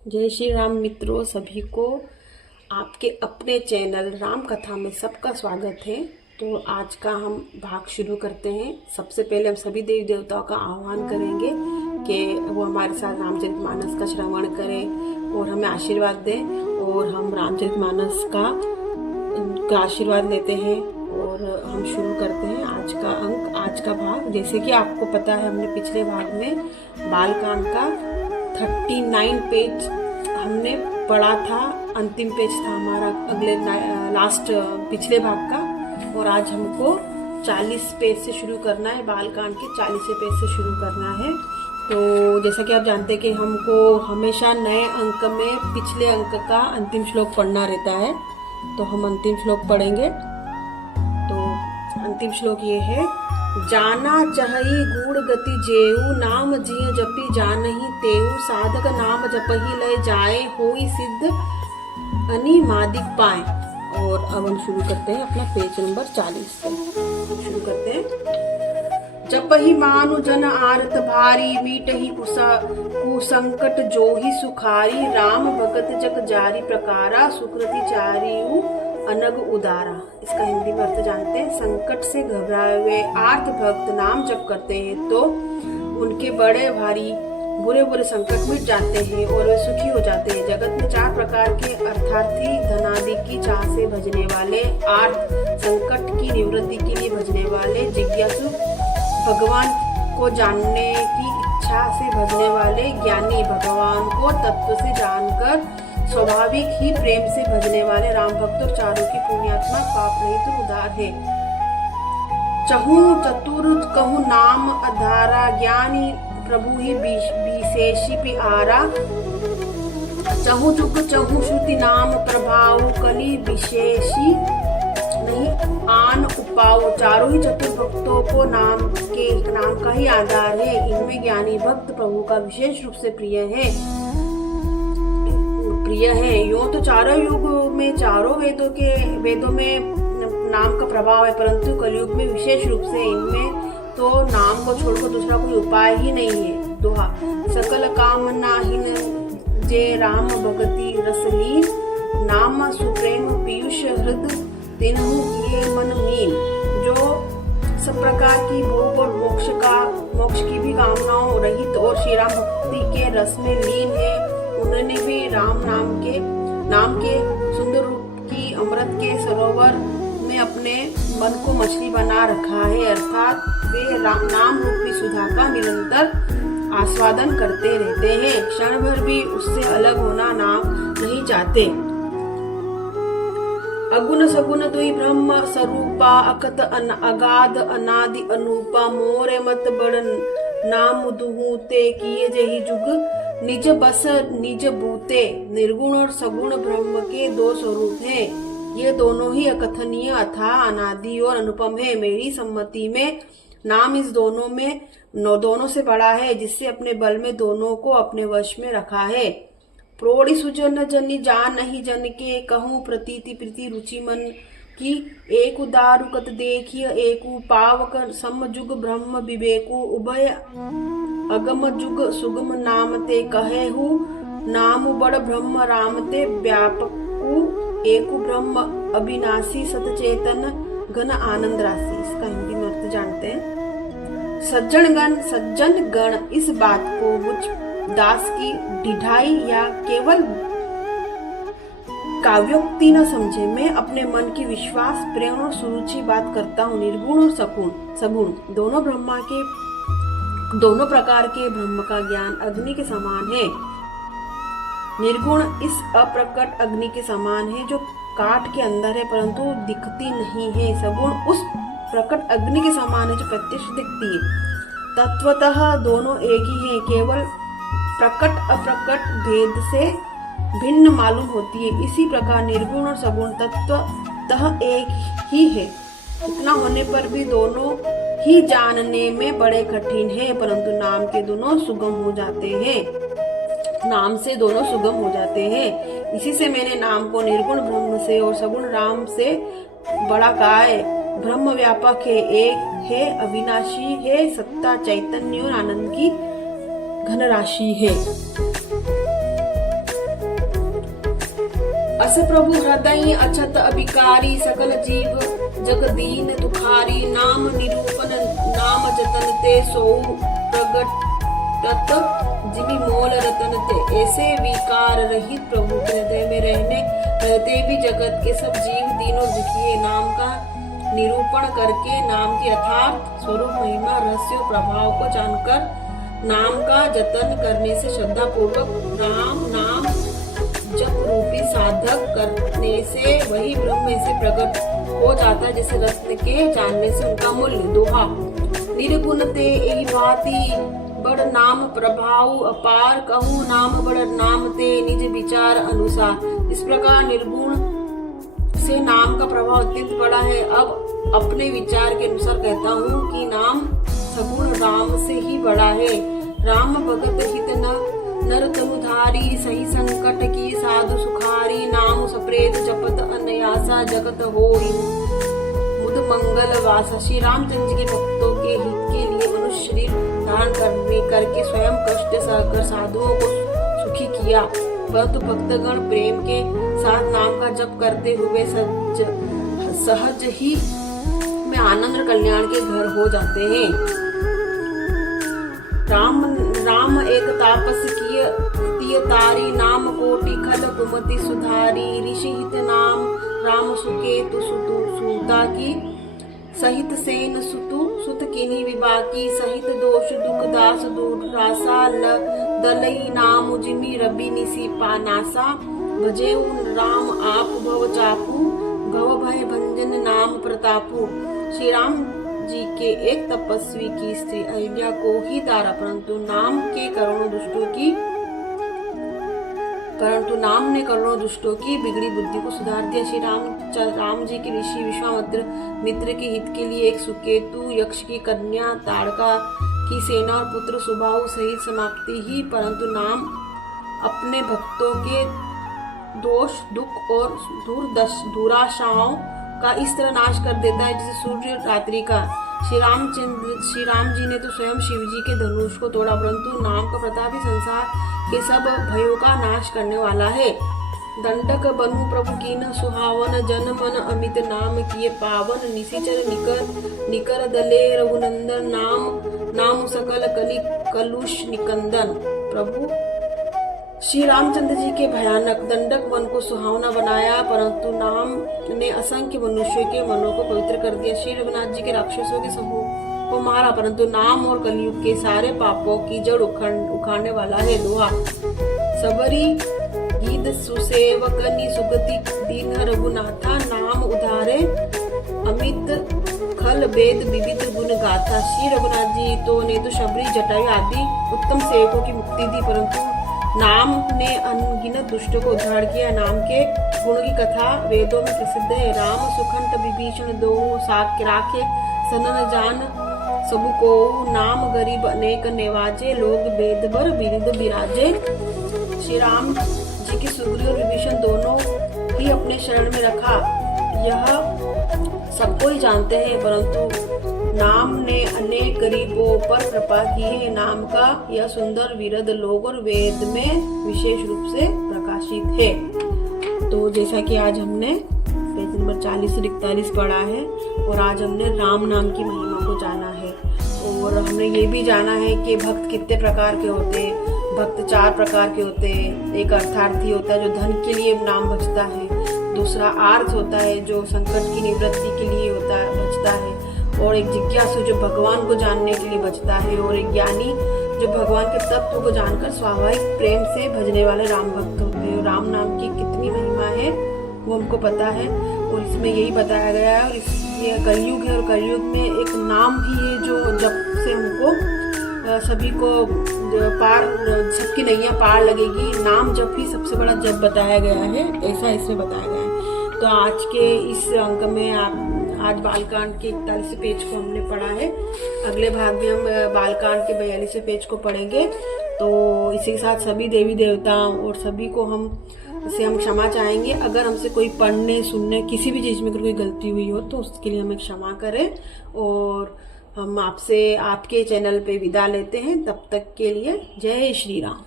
जय श्री राम मित्रों, सभी को आपके अपने चैनल राम कथा में सबका स्वागत है। तो आज का हम भाग शुरू करते हैं। सबसे पहले हम सभी देवी देवताओं का आह्वान करेंगे कि वो हमारे साथ रामचरितमानस का श्रवण करें और हमें आशीर्वाद दें। और हम रामचरितमानस का आशीर्वाद लेते हैं और हम शुरू करते हैं आज का अंक, आज का भाग। जैसे कि आपको पता है, हमने पिछले भाग में बालकांड का 39 पेज हमने पढ़ा था। अंतिम पेज था हमारा अगले लास्ट पिछले भाग का, और आज हमको 40 पेज से शुरू करना है। बालकांड के 40वें पेज से शुरू करना है। तो जैसा कि आप जानते हैं कि हमको हमेशा नए अंक में पिछले अंक का अंतिम श्लोक पढ़ना रहता है। तो हम अंतिम श्लोक पढ़ेंगे। तो अंतिम श्लोक ये है, जाना चहई गूढ़ गति जेऊ नाम जिय जपी जानहि तेऊ साधक नाम जपहि लय जाए होई सिद्ध अनि मादिक पाए। और अब हम शुरू करते हैं अपना पेज नंबर 40 से शुरू करते हैं। जपहि मानु जन आरत भारी मीटहि कुसंकट जोहि सुखारी राम भगत जग जारी प्रकारा सुकृति चारियु अनग उदारा। इसका हिंदी में अर्थ जानते हैं। संकट से घबराए हुए आर्त भक्त नाम जप करते हैं तो उनके बड़े भारी बुरे बुरे संकट मिट जाते हैं और वे सुखी हो जाते हैं। जगत में 4 प्रकार के अर्थार्थी, धनादि की चाह से भजने वाले, आर्त संकट की निवृत्ति के लिए भजने वाले, जिज्ञासु भगवान को जानने की इच्छा से भजने वाले, ज्ञानी भगवान को तत्व से जानकर स्वाभाविक ही प्रेम से भजने वाले, राम भक्त और चारों की पुण्यात्मा पाप रहित उदार है। चहु चतुर कहु नाम अधारा ज्ञानी प्रभु ही विशेषी पिहारा। चहु जुग चहु श्रुति नाम प्रभाव कली विशेषी नहीं आन उपाओ। चारों ही चतुर भक्तों को नाम का ही आधार है। इनमें ज्ञानी भक्त प्रभु का विशेष रूप से प्रिय है। यूं तो चारों युग में चारों वेदों में नाम का प्रभाव है, परंतु कलयुग में विशेष रूप से इनमें तो नाम को छोड़कर दूसरा कोई उपाय ही नहीं है। दोहा, सकल कामनाहीन जे राम भगति रसलीन नाम सुप्रेम पीयूष हृद तिन्हु ये मन मीन। जो सब प्रकार की भोग और मोक्ष की भी कामनाओं रहित और श्री राम भक्ति के रस में लीन है, उन्होंने भी राम नाम के सुंदर रूप की अमृत के सरोवर में अपने मन को मछली बना रखा है। अर्थात वे नाम रूपी सुधा का निरंतर आस्वादन करते रहते हैं। क्षण भर भी उससे अलग होना नाम नहीं चाहते। अगुण सगुण दुई ब्रह्म स्वरूपा अकत अगाध अनादि अनूपा मोरे मत बड़ नाम दुहूते किए जही जुग निज बस निज बूते। निर्गुण और सगुण ब्रह्म के 2 स्वरूप हैं। ये दोनों ही अकथनीय अथाह अनादि और अनुपम है। मेरी सम्मति में नाम इस दोनों से बड़ा है, जिससे अपने बल में दोनों को अपने वश में रखा है। प्रोढ़ि सुजन जनि जान नहीं जन के कहूँ प्रतीति प्रीति रुचि मन की। एक दारुकत देखिय एक पावक सम जुग ब्रह्म विवेकु उभय अगम जुग सुगम नामते कहेहु नाम बड़ ब्रह्म रामते व्यापकु एकु ब्रह्म अविनाशी सतचेतन घन आनंद राशि। इसका हिंदी में अर्थ जानते हैं। सज्जन गण इस बात को मुझ दास की ढिठाई या केवल काव्योक्ति न समझे। मैं अपने मन की विश्वास, प्रेम और सुरुचि बात करता हूँ। निर्गुण और सगुण दोनों प्रकार के ब्रह्म का ज्ञान अग्नि के समान है। निर्गुण इस अप्रकट अग्नि के समान है जो काठ के अंदर है परंतु दिखती नहीं है। सगुण उस प्रकट अग्नि के समान है जो प्रत्यक्ष दिखती है। तत्वतः दोनों एक ही हैं, केवल प्रकट अप्रकट भेद से भिन्न मालूम होती है। इसी प्रकार निर्गुण और सगुण तत्वतः एक ही है। इतना होने पर भी दोनों ही जानने में बड़े कठिन है, परंतु नाम के दोनों सुगम हो जाते हैं। नाम से दोनों सुगम हो जाते हैं। इसी से मैंने नाम को निर्गुण ब्रह्म से और सगुण राम से बड़ा कहा है। ब्रह्म व्यापक है, एक है, अविनाशी है, सत्ता चैतन्य और आनंद की घन राशि है। अस प्रभु हृदय अछत अभिकारी, सकल जीव जग दीन दुखारी। नाम निरूपण नाम जतन ते, सोऊ प्रगटत जिमि मोल रतन ते। ऐसे विकार रहित प्रभु के हृदय में रहते भी जगत के सब जीव दीनों दुखिए। नाम का निरूपण करके नाम के यथार्थ स्वरूप महिमा रहस्य प्रभाव को जानकर नाम का जतन करने से श्रद्धा पूर्वक राम नाम जप रूपी साधक करने से वही ब्रह्म से प्रकट हो जाता है, जैसे रत्न के जानने से उनका मूल्य। दोहा निर्गुण ते यही भांति बड़ नाम प्रभाव अपार, कहूँ नाम बड़ नाम ते निज विचार अनुसार। इस प्रकार निर्गुण से नाम का प्रभाव अत्यंत बड़ा है। अब अपने विचार के अनुसार कहता हूँ कि नाम सगुण राम से ही बड़ा है। राम भगत हित नर तनुधारी, सही संकट की साधु सुखारी। नाम सप्रेत जपत अनयासा, जगत होई मुद मंगल वासा। श्री रामचंद्र जी के भक्तों के हित के लिए मनुष्य शरीर धारण करके स्वयं कष्ट सहकर साधुओं को सुखी किया, परंतु भक्तगण प्रेम के साथ नाम का जप करते हुए सहज ही में आनंद और कल्याण के घर हो जाते हैं। राम एक तापस किय तारी, नाम कोटि खल कुमति सुधारी। ऋषि हित नाम राम सुकेतु सुता की, सहित सेन सुत किन्हीं विबाकी। सहित दोष दुख दास दूरासा, दलई नाम जिमि रबि निसी पानासा। भजे राम आप भव चापू, भव भय भंजन नाम प्रतापू। श्री राम जी के एक तपस्वी की स्त्री अहिल्या को ही तारा, परंतु नाम ने करोड़ों दुष्टों की बिगड़ी बुद्धि को सुधार दिया। श्री राम जी के ऋषि विश्वामित्र मित्र के हित के लिए एक सुकेतु यक्ष की कन्या ताड़का की सेना और पुत्र सुबाहु सहित समाप्ति ही, परंतु नाम अपने भक्तों के दोष दुख और दुराशाओं का इस तरह नाश कर देता है जैसे सूर्य रात्रि का। श्री राम जी ने तो स्वयं शिव जी के धनुष को तोड़ा, परंतु नाम का प्रताप ही संसार के सब भयों का नाश करने वाला है। दंडक बनु प्रभु कीन सुहावन, जन मन अमित नाम किए पावन। निशिचर निकर दले रघुनंदन, नाम सकल कलुष निकंदन। प्रभु श्री रामचंद्र जी के भयानक दंडक वन को सुहावना बनाया, परंतु नाम ने असंख्य मनुष्यों के मनों को पवित्र कर दिया। श्री रघुनाथ जी के राक्षसों के समूह को मारा, परंतु नाम और कलयुग के सारे पापों की जड़ उखाड़ने वाला है। दोहा सबरी गीत सुसेवकनी सुगति दीन रघुनाथा। नाम उधारे अमित खल वेद विविध गुण गाथा। श्री रघुनाथ जी ने तो शबरी जटायु आदि उत्तम सेवकों की मुक्ति दी, परंतु नाम ने अनगिनत दुष्टों को उद्धार किया। नाम के गुण की कथा वेदों में प्रसिद्ध है। राम सुखंत विभीषण दो साक्य राखे, सनन जान सबु को। नाम गरीब अनेक नेवाजे, लोग वेद बर बिरुद बिराजे। श्री राम जी की सुग्रीव और विभीषण दोनों ही अपने शरण में रखा, यह सबको ही जानते हैं, परंतु नाम ने अनेक गरीबों पर कृपा की है। नाम का यह सुंदर विरद लोक और वेद में विशेष रूप से प्रकाशित है। तो जैसा कि आज हमने पेज नंबर 40 से 41 पढ़ा है, और आज हमने राम नाम की महिमा को जाना है, और हमने ये भी जाना है कि भक्त कितने प्रकार के होते हैं। भक्त 4 प्रकार के होते हैं। एक अर्थार्थी होता है जो धन के लिए नाम भजता है, दूसरा आर्थ होता है जो संकट की निवृत्ति के लिए बचता है, और एक जिज्ञासु जो भगवान को जानने के लिए बचता है, और एक ज्ञानी जो भगवान के तत्व को जानकर स्वाभाविक प्रेम से भजने वाले राम भक्त होते हैं। राम नाम की कितनी महिमा है वो हमको पता है, और इसमें यही बताया गया है। और ये कलयुग है, और कलयुग में एक नाम भी है जो जप से हमको सभी को पार, सबकी नैया पार लगेगी। नाम जप ही सबसे बड़ा जप बताया गया है, ऐसा इसमें बताया गया है। तो आज के इस अंक में आज बालकांड के 41 पेज को हमने पढ़ा है। अगले भाग में हम बालकांड के 42 पेज को पढ़ेंगे। तो इसी के साथ सभी देवी देवताओं और सभी को हम क्षमा चाहेंगे। अगर हमसे कोई पढ़ने सुनने किसी भी चीज में अगर कोई गलती हुई हो तो उसके लिए हमें क्षमा करें, और हम आपसे आपके चैनल पे विदा लेते हैं। तब तक के लिए जय श्री राम।